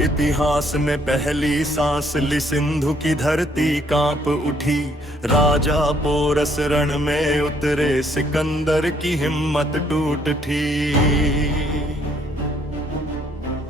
इतिहास ने पहली सांस ली, सिंधु की धरती कांप उठी। राजा पोरस रण में उतरे, सिकंदर की हिम्मत टूट थी।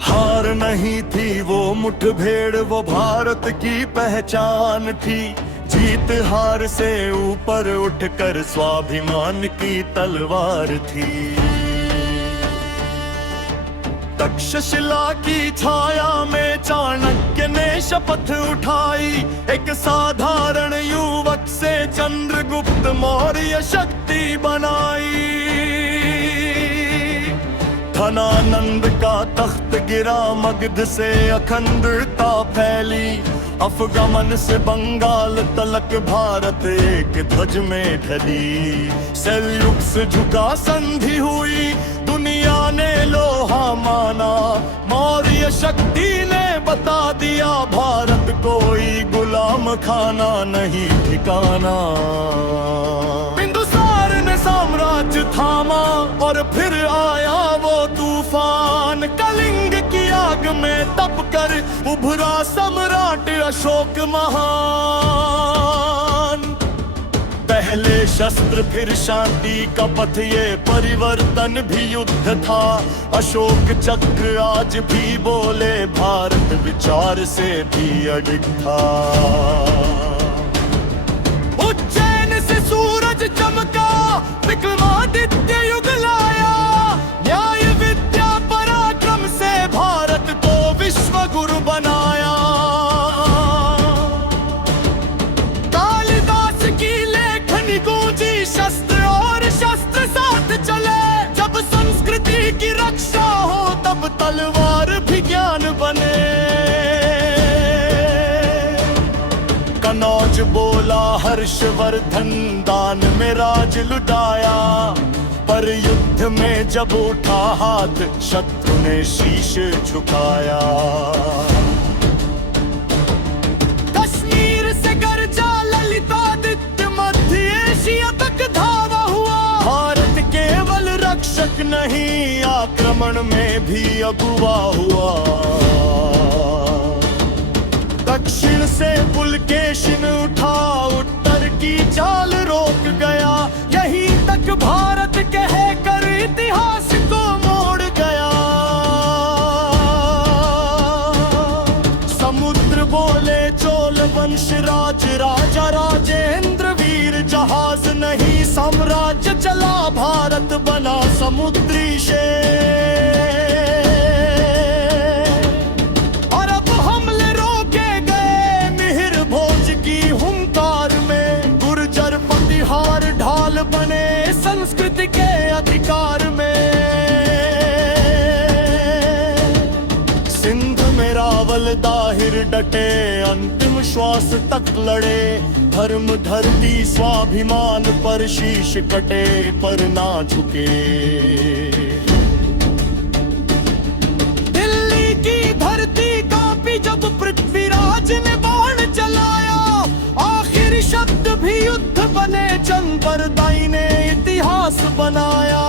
हार नहीं थी वो मुठभेड़, वो भारत की पहचान थी। जीत हार से ऊपर उठकर स्वाभिमान की तलवार थी। तक्षशिला की छाया में चाणक्य ने शपथ उठाई, एक साधारण युवक से चंद्रगुप्त मौर्य शक्ति बनाई। धनानंद का तख्त गिरा, मगध से अखंडता फैली। अफगान से बंगाल तलक भारत एक ध्वज में ढली। सेल्यूक्स झुका, संधि हुई, दुनिया ने लोहा माना। मौर्य शक्ति ने बता दिया, भारत कोई गुलाम खाना नहीं ठिकाना। बिंदुसार ने साम्राज्य थामा और फिर आया वो तूफान। कलिंग की आग में तपकर उभरा सम्राट अशोक महान। पहले शस्त्र फिर शांति का पथ, ये परिवर्तन भी युद्ध था। अशोक चक्र आज भी बोले, भारत विचार से भी अडिग था। उज्जैन से सूरज चमका, विक्रमादित्य युग लाया। न्याय विद्या पराक्रम से भारत को विश्व गुरु बनाया। कालिदास की लेखनी गूंजी, शस्त्र और शस्त्र साथ चले। जब संस्कृति की रक्षा हो, तब तलवार भी ज्ञान बने। कनौज बोला हर्षवर्धन, दान में राज लुटाया। पर युद्ध में जब उठा हाथ, शत्रु ने शीश झुकाया। कश्मीर से गर्जा ललितादित्य, मध्य एशिया तक धावा हुआ। भारत केवल रक्षक नहीं, आक्रमण में भी अगुवा हुआ। दक्षिण से पुलकेशिन उठा, उत्तर की चाल रोक गया। यहीं तक भारत कहकर इतिहास को मोड़ गया। समुद्र बोले चोल वंश राज, राजा राजेंद्र वीर। जहाज नहीं साम्राज्य चला, भारत बना समुद्री शेर। ढाल बने संस्कृति के अधिकार में। सिंध में रावल दाहिर डटे, अंतिम श्वास तक लड़े। धर्म धरती स्वाभिमान पर शीश कटे, पर ना झुके। दिल्ली की धरती कांपी जब पृथ्वीराज ने बाण चलाया। आखिर शब्द भी युद्ध बने, चंद्रदाई ने इतिहास बनाया।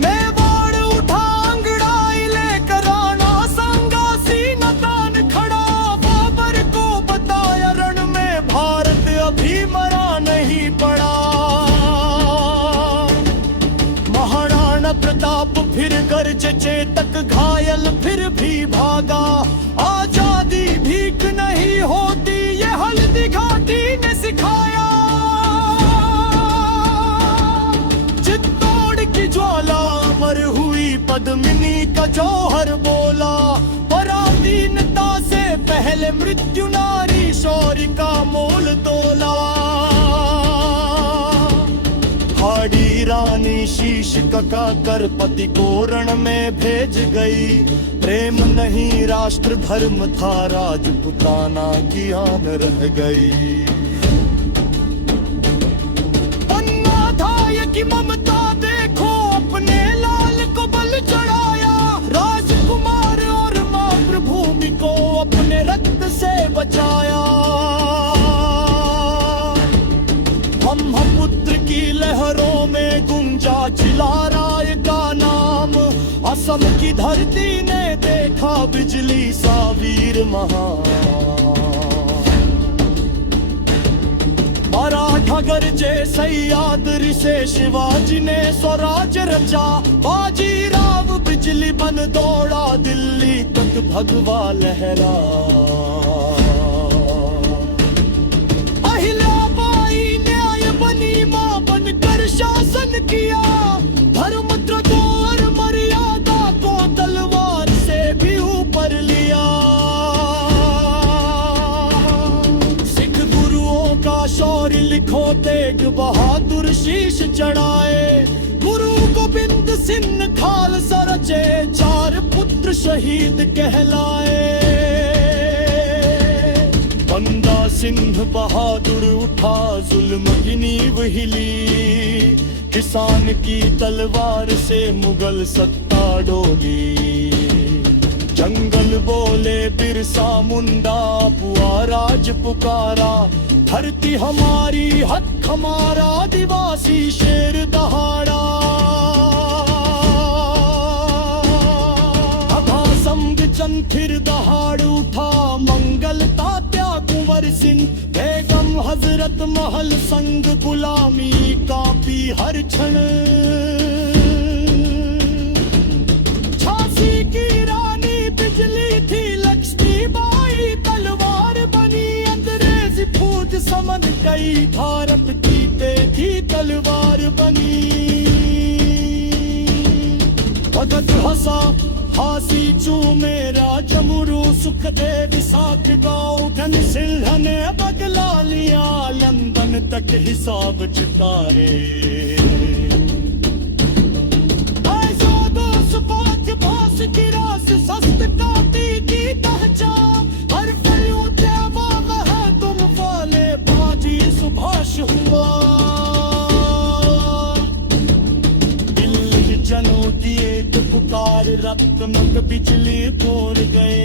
मेवाड़ उठा अंगड़ाई लेकर, राणा सांगा सीना तान खड़ा। बाबर को बताया, रण में भारत अभी मरा नहीं पड़ा। महाराणा प्रताप फिर गर्ज चेतक, घायल फिर भी भागा। आजादी भीख नहीं होती, ये हल्दी घाटी ने सिखाया। चित्तौड़ की ज्वाला अमर हुई, पद्मिनी का जौहर बोला। पराधीनता से पहले मृत्यु नारी शौर्य का मोल तोला। हाड़ी रानी शीश कका कर पति को रण में भेज गई। प्रेम नहीं राष्ट्र धर्म था, राजपुताना की आन रह गई। पन्ना था ये कि ममता देखो, अपने लाल को बल चढ़ाया। राजकुमार और मातृभूमि को अपने रक्त से बचाया। पुत्र की लहरों में गुंजा, चिला राय का नाम। असम की धरती ने देखा बिजली सा वीर महान। मराठा गरजे सह्याद्री से शिवाजी ने स्वराज्य रचा। बाजी राव बिजली बन दौड़ा दिल्ली तक भगवा लहरा। अहिल्याबाई न्याय बनी मां बनकर शासन किया। धर्म और मर्यादा को तलवार से भी ऊपर लिया। सिख गुरुओं का शौर्य लिखो तेग बहादुर शीश चढ़ाए। गुरु गोबिंद सिंह खालसा रचे 4 पुत्र शहीद कहलाए। बंदा सिंह बहादुर उठा जुल्म की नींव हिली। किसान की तलवार से मुगल सत्ता डोली। जंगल बोले बिरसा मुंडा पुआ राज पुकारा। धरती हमारी हक हमारा आदिवासी शेर दहाड़ा। अभा संग चंद फिर दहाड़ उठा। मंगल तात्या कुंवर सिंह बेगम हजरत महल संग गुलामी कापी हर क्षण। झांसी की रानी बिजली थी लक्ष्मीबाई तलवार बनी। अंग्रेज फूट समन गई भारत की तेजी तलवार बनी। भगत हंसा हासी चूमे राजमुरु सुखदेव साख गाँव। धन सिंह ने बदला लिया लंदन तक हिसाब चुकारे। की रास सस्त काटी की तहचा। हर फलू त्याग है तुम वाले बाजी सुभाष हुआ। दिल्ली जनों की एक पुकार रक्त मत बिजली तोड़ गए।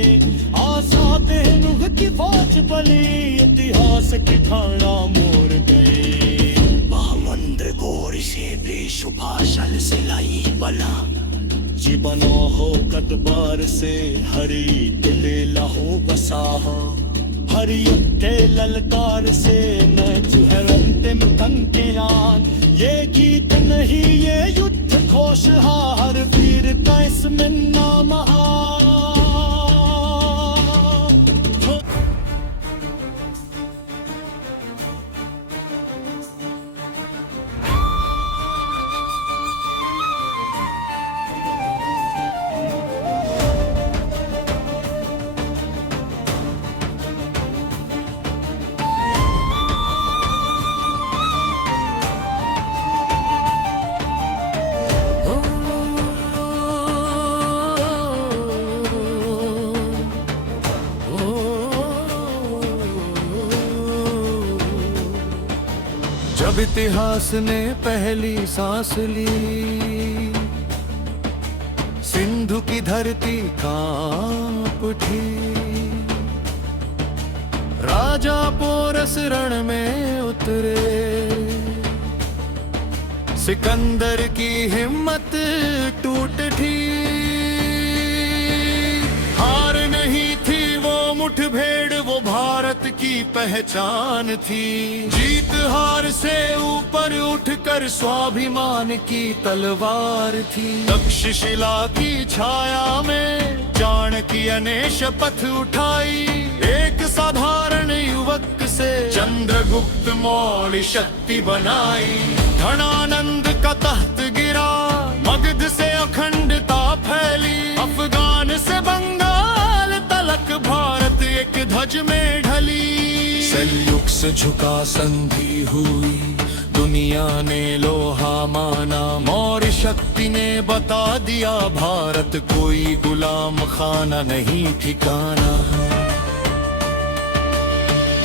आजाद हिंद की फौज बली इतिहास की खाना मोड़ गए। बामंद गोर से भी सुभाषल सिलाई बला। जीवनो हो कतबार से हरी दिले लहो बसाहा। हरि के ललकार से न जुहर अंतिम कंकेयान। ये गीत नहीं ये युद्ध घोष हर वीर का इसमें नाम महान। जब इतिहास ने पहली सांस ली। सिंधु की धरती कांप उठी। राजा पोरस रण में उतरे। सिकंदर की हिम्मत टूट थी। हार नहीं थी वो मुठभेड़ वो भारत की पहचान थी। जीत हार से ऊपर उठकर स्वाभिमान की तलवार थी। तक्षशिला की छाया में चाणक्य ने शपथ उठाई। एक साधारण युवक से चंद्रगुप्त मौर्य शक्ति बनाई। धनानंद का तख्त गिरा मगध से अखंडता फैली। अफगान से बंगाल तलक भारत एक ध्वज में ढली। सेल्युक से झुका संधि हुई दुनिया ने लोहा माना। मौर्य शक्ति ने बता दिया भारत कोई गुलाम खाना नहीं ठिकाना।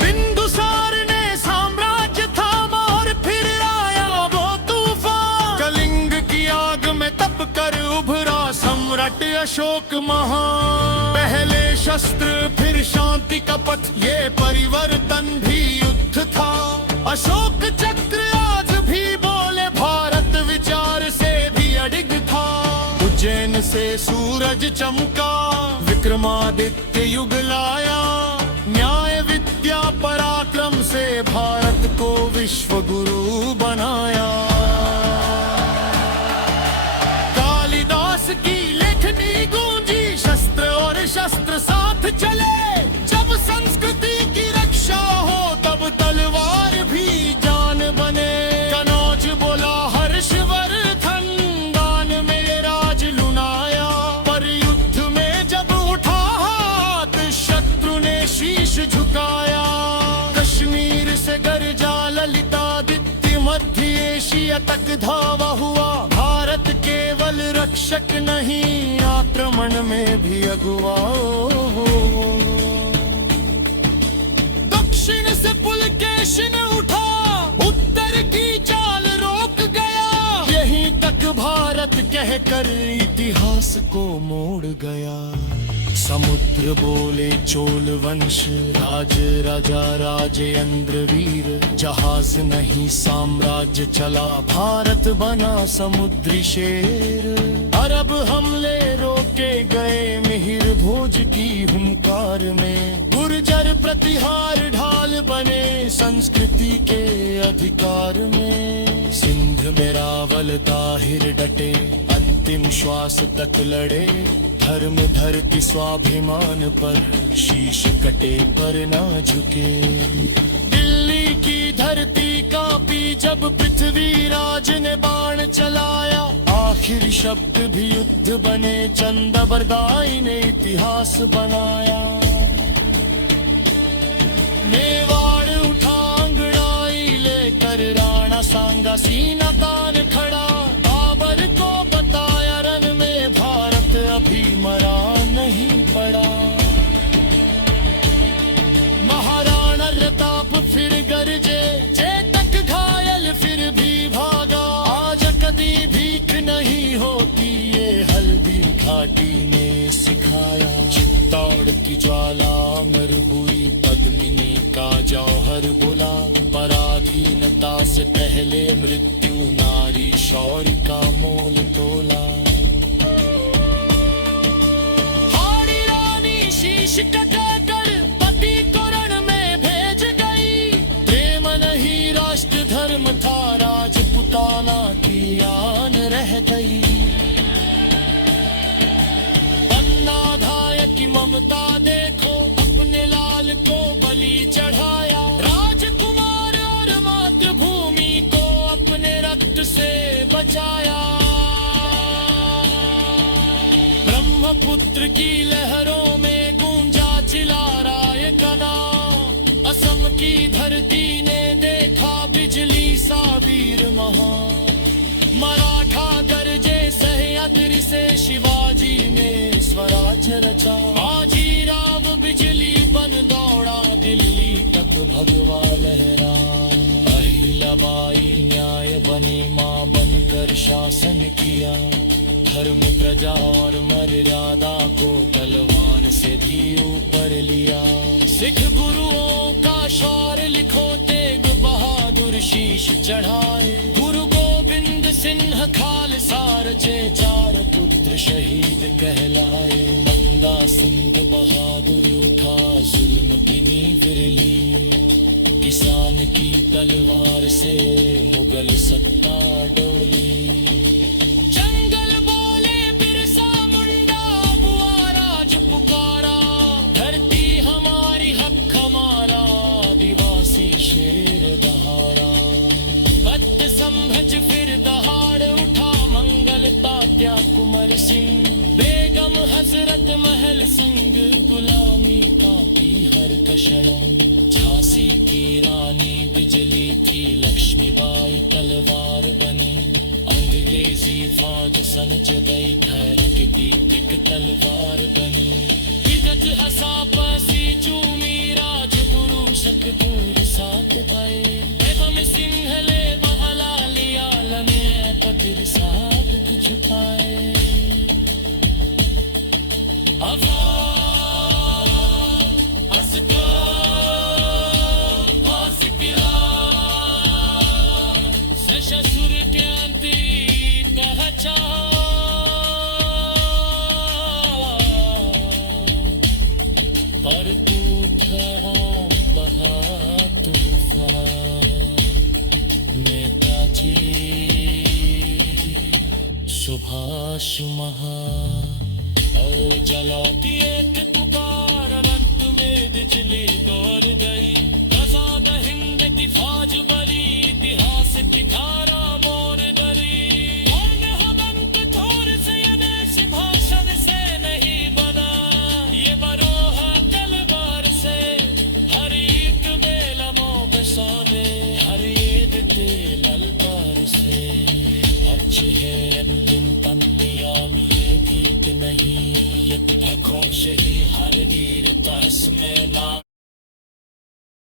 बिंदुसार ने साम्राज्य थामा और फिर आया वो तूफान। कलिंग की आग में तप कर उभरा सम्राट अशोक महान। पहले शस्त्र फिर शांति का पथ ये परिवर्तन भी युद्ध था। अशोक चक्र आज भी बोले भारत विचार से भी अडिग था। उज्जैन से सूरज चमका, विक्रमादित्य युग लाया, न्याय विद्या पराक्रम से भारत को विश्व गुरु बनाया। कालिदास की लेखनी गूंजी, शस्त्र और शस्त्र साथ चले, जब संस्कृति की रक्षा हो तब तलवार भी जान बने। कनौज बोला हर्षवर्धन, दान में राज लुनाया, पर युद्ध में जब उठा हाथ शत्रु ने शीश झुकाया। कश्मीर से गर्जा ललितादित्य, मध्य एशिया तक धावा हुआ, भारत केवल रक्षक नहीं आक्रमण में भी अगुआ। दक्षिण से पुलकेशिन उठा, उत्तर की चाल रोक गया, यहीं तक भारत कहकर इतिहास को मोड़ गया। समुद्र बोले चोल वंश, राज राजा राजेंद्र वीर, जहाज नहीं साम्राज्य चला, भारत बना समुद्री शेर। अरब हमले रोके गए मिहिर भोज की हुंकार में, गुर्जर प्रतिहार ढाल बने संस्कृति के अधिकार में। सिंध में रावल ताहिर डटे, अंतिम श्वास तक लड़े, धर्म धरती स्वाभिमान पर शीश कटे पर ना झुके। दिल्ली की धरती कांपी जब पृथ्वीराज ने बाण चलाया, आखिर शब्द भी युद्ध बने, चंदा बरदाई ने इतिहास बनाया। मेवाड़ उठा अंगड़ाई लेकर, राणा सांगा सीना तान खड़ा, बाबर को बताया रन में भारत अभी मरा नहीं पड़ा। महाराणा प्रताप फिर गरजे, चेतक घायल फिर भी भागा, आज कदी भीख नहीं होती ये हल्दी घाटी ने सिखाया। चित्तौड़ की ज्वाला अमर हुई, पद्मिनी का जौहर बुला, पराधीनता से पहले मृत्यु नारी शौर्य का मोल तोला। हाड़ी रानी शीश कटाकर पति को रण में भेज गई, प्रेम नहीं राष्ट्र धर्म था, राजपुताना की आन रह गई। अन्नाधाय की ममता देखो, अपने लाल को बलि चढ़ाया, राजकुमार और मातृभूमि को अपने रक्त से बचाया। ब्रह्मपुत्र की लहरों में गूंजा चिल्लाराय का नाम, असम की धरती ने देखा बिजली सा वीर महान। मराठा गरजे सह्याद्री से, शिवाजी ने स्वराज्य रचा, बाजीराव बिजली बन दौड़ा, दिल्ली तक भगवा लहरा। अहिल्याबाई न्याय बनी मां बनकर शासन किया, धर्म प्रजा और मर्यादा को तलवार से भी ऊपर लिया। सिख गुरुओं का शौर्य लिखो, तेग बहादुर शीश चढ़ाए, गुरु गोविंद सिंह खालसा रचे, चार पुत्र शहीद कहलाए। बंदा सिंह बहादुर उठा, जुल्म की नींव ली, किसान की तलवार से मुगल सत्ता डोली। जंगल बोले बिरसा मुंडा, बुआ राज पुकारा, धरती हमारी हक हमारा, आदिवासी शेर दहाड़ा। भक्त संभज फिर दहाड़ उठा, मंगल तात्या कुंवर सिंह, बेगम हजरत महल सिंह, गुलामी कांपी हर कषण। झांसी की रानी बिजली थी, लक्ष्मीबाई तलवार बनी, अंग्रेजी फौज सनच गई, खैरकती एक तलवार बनी। विगत हसा पसी चूमी, राजगुरु शकपुर साथ गए, एवं सिंहले बहला लिया, लने पथिर साथ छुपाए। ससुर क्रांति पहचान, उठा बहा तूफान नेताजी सुभाष और जलाती एक पुकार रक्त में बिजली दौड़ गई आजाद हिंद की फौज बली इतिहास तिखारा मोर दरी और हवंत थोर से ये देश भाषण से नहीं बना ये बरोहा तलवार से हर एक बेलमो बसाने हर एक के ललकार से अच्छे है दिन पंक्तियां में गीत नहीं ये खोश ही हर वीर तस में नाम